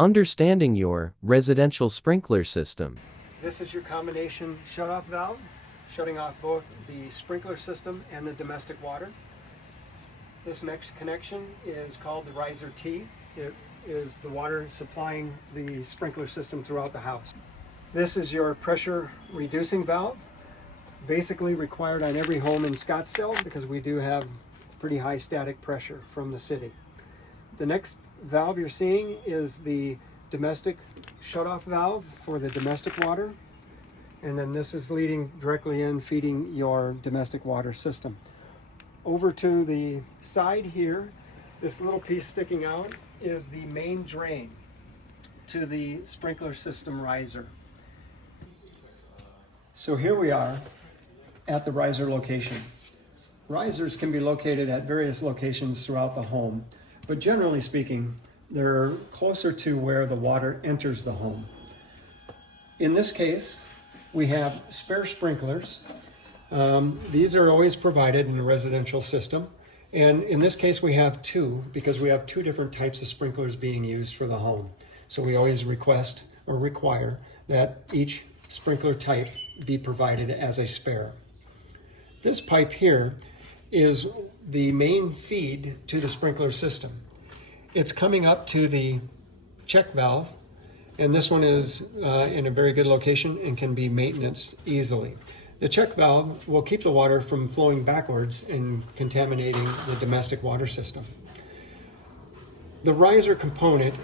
Understanding your residential sprinkler system. This is your combination shutoff valve, shutting off both the sprinkler system and the domestic water. This next connection is called the riser T. It is the water supplying the sprinkler system throughout the house. This is your pressure reducing valve, basically required on every home in Scottsdale because we do have pretty high static pressure from the city. The next valve you're seeing is the domestic shutoff valve for the domestic water. And then this is leading directly in, feeding your domestic water system. Over to the side here, this little piece sticking out is the main drain to the sprinkler system riser. So here we are at the riser location. Risers can be located at various locations throughout the home, but generally speaking, they're closer to where the water enters the home. In this case, we have spare sprinklers. These are always provided in a residential system. And in this case, we have two, because we have two different types of sprinklers being used for the home. So we always request or require that each sprinkler type be provided as a spare. This pipe here is the main feed to the sprinkler system. It's coming up to the check valve, and this one is in a very good location and can be maintained easily. The check valve will keep the water from flowing backwards and contaminating the domestic water system. The riser component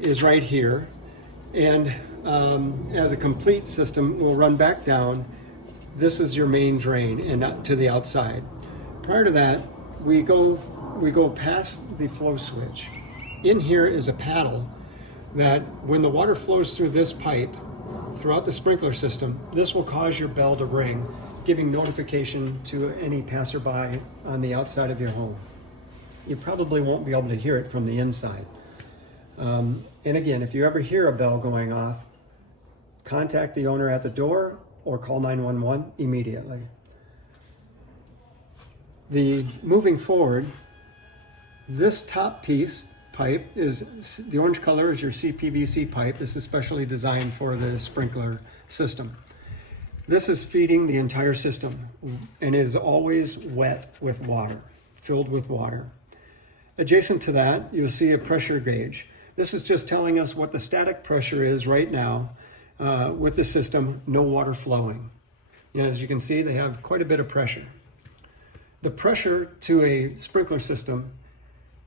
is right here, and as a complete system will run back down. This is your main drain and not to the outside. Prior to that, we go past the flow switch. In here is a paddle that when the water flows through this pipe throughout the sprinkler system, this will cause your bell to ring, giving notification to any passerby on the outside of your home. You probably won't be able to hear it from the inside. And again, if you ever hear a bell going off, contact the owner at the door or call 911 immediately. Moving forward, this top piece pipe is the orange color is your CPVC pipe. This is specially designed for the sprinkler system. This is feeding the entire system and is always wet with water, filled with water. Adjacent to that, you'll see a pressure gauge. This is just telling us what the static pressure is right now with the system, no water flowing. As you can see, they have quite a bit of pressure. The pressure to a sprinkler system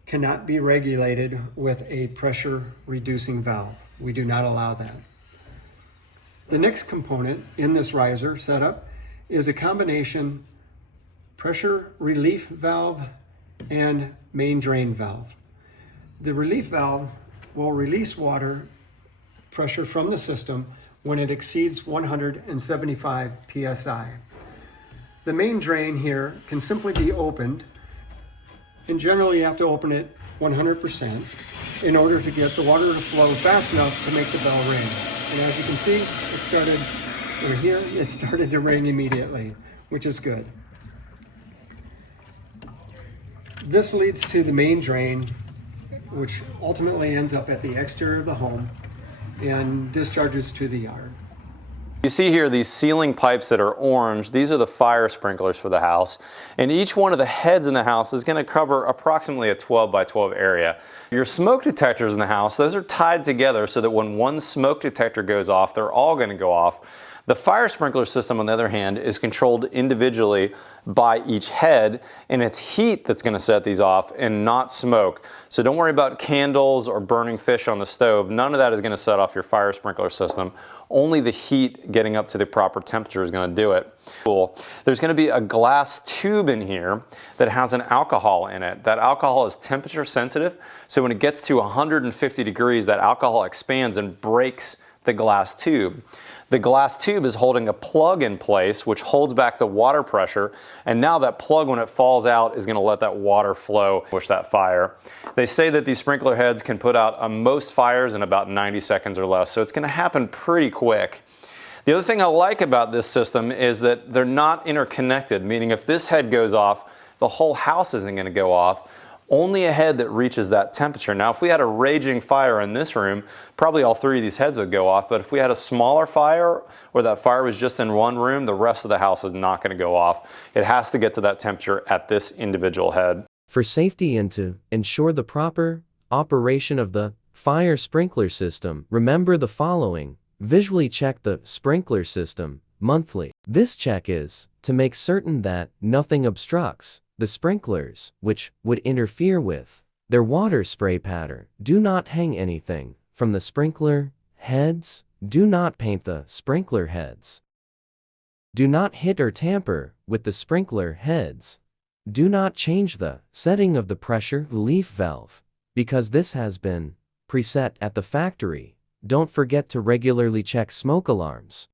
cannot be regulated with a pressure reducing valve. We do not allow that. The next component in this riser setup is a combination pressure relief valve and main drain valve. The relief valve will release water pressure from the system when it exceeds 175 psi. The main drain here can simply be opened, and generally you have to open it 100% in order to get the water to flow fast enough to make the bell ring. And as you can see, it started to ring immediately, which is good. This leads to the main drain, which ultimately ends up at the exterior of the home and discharges to the yard. You see here these ceiling pipes that are orange. These are the fire sprinklers for the house. And each one of the heads in the house is going to cover approximately a 12 by 12 area. Your smoke detectors in the house, those are tied together so that when one smoke detector goes off, they're all going to go off. The fire sprinkler system, on the other hand, is controlled individually by each head, and it's heat that's going to set these off and not smoke. So don't worry about candles or burning fish on the stove. None of that is going to set off your fire sprinkler system. Only the heat getting up to the proper temperature is going to do it. Cool. There's going to be a glass tube in here that has an alcohol in it. That alcohol is temperature sensitive, so when it gets to 150 degrees, that alcohol expands and breaks the glass tube. The glass tube is holding a plug in place which holds back the water pressure, and now that plug, when it falls out, is going to let that water flow, push that fire. They say that these sprinkler heads can put out most fires in about 90 seconds or less, so it's going to happen pretty quick. The other thing I like about this system is that they're not interconnected, meaning if this head goes off, the whole house isn't going to go off. only a head that reaches that temperature. Now, if we had a raging fire in this room, probably all three of these heads would go off, but if we had a smaller fire or that fire was just in one room, the rest of the house is not going to go off. It has to get to that temperature at this individual head. For safety and to ensure the proper operation of the fire sprinkler system, remember the following. Visually check the sprinkler system monthly. This check is to make certain that nothing obstructs the sprinklers, which would interfere with their water spray pattern. Do not hang anything from the sprinkler heads. Do not paint the sprinkler heads. Do not hit or tamper with the sprinkler heads. Do not change the setting of the pressure relief valve, because this has been preset at the factory. Don't forget to regularly check smoke alarms.